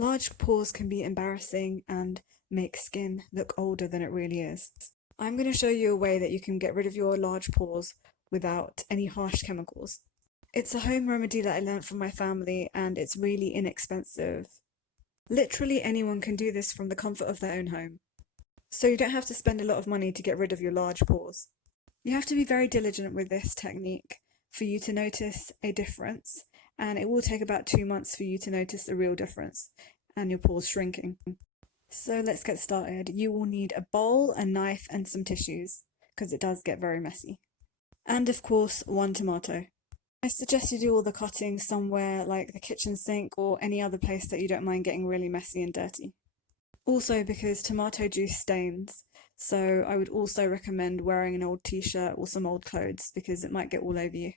Large pores can be embarrassing and make skin look older than it really is. I'm going to show you a way that you can get rid of your large pores without any harsh chemicals. It's a home remedy that I learned from my family and it's really inexpensive. Literally anyone can do this from the comfort of their own home. So you don't have to spend a lot of money to get rid of your large pores. You have to be very diligent with this technique for you to notice a difference, and it will take about 2 months for you to notice a real difference and your pores shrinking. So let's get started. You will need a bowl, a knife and some tissues because it does get very messy. And of course, 1 tomato. I suggest you do all the cutting somewhere like the kitchen sink or any other place that you don't mind getting really messy and dirty. Also, because tomato juice stains, so I would also recommend wearing an old t-shirt or some old clothes because it might get all over you.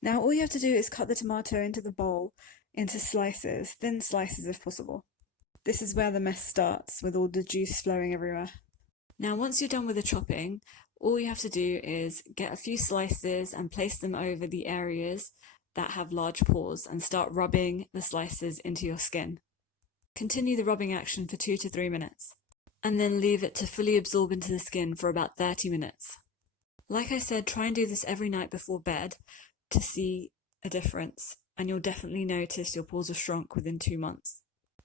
Now all you have to do is cut the tomato into the bowl into slices, thin slices if possible. This is where the mess starts, with all the juice flowing everywhere. Now once you're done with the chopping, all you have to do is get a few slices and place them over the areas that have large pores and start rubbing the slices into your skin. Continue the rubbing action for 2 to 3 minutes, and then leave it to fully absorb into the skin for about 30 minutes. Like I said, try and do this every night before bed to see a difference, and you'll definitely notice your pores have shrunk within 2 months.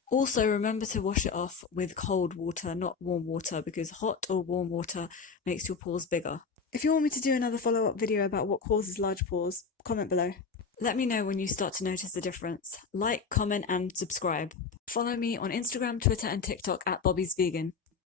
Also, remember to wash it off with cold water, not warm water, because hot or warm water makes your pores bigger. If you want me to do another follow-up video about what causes large pores, comment below. Let me know when you start to notice the difference. Like, comment and subscribe. Follow me on Instagram, Twitter and TikTok at Bobby's Vegan.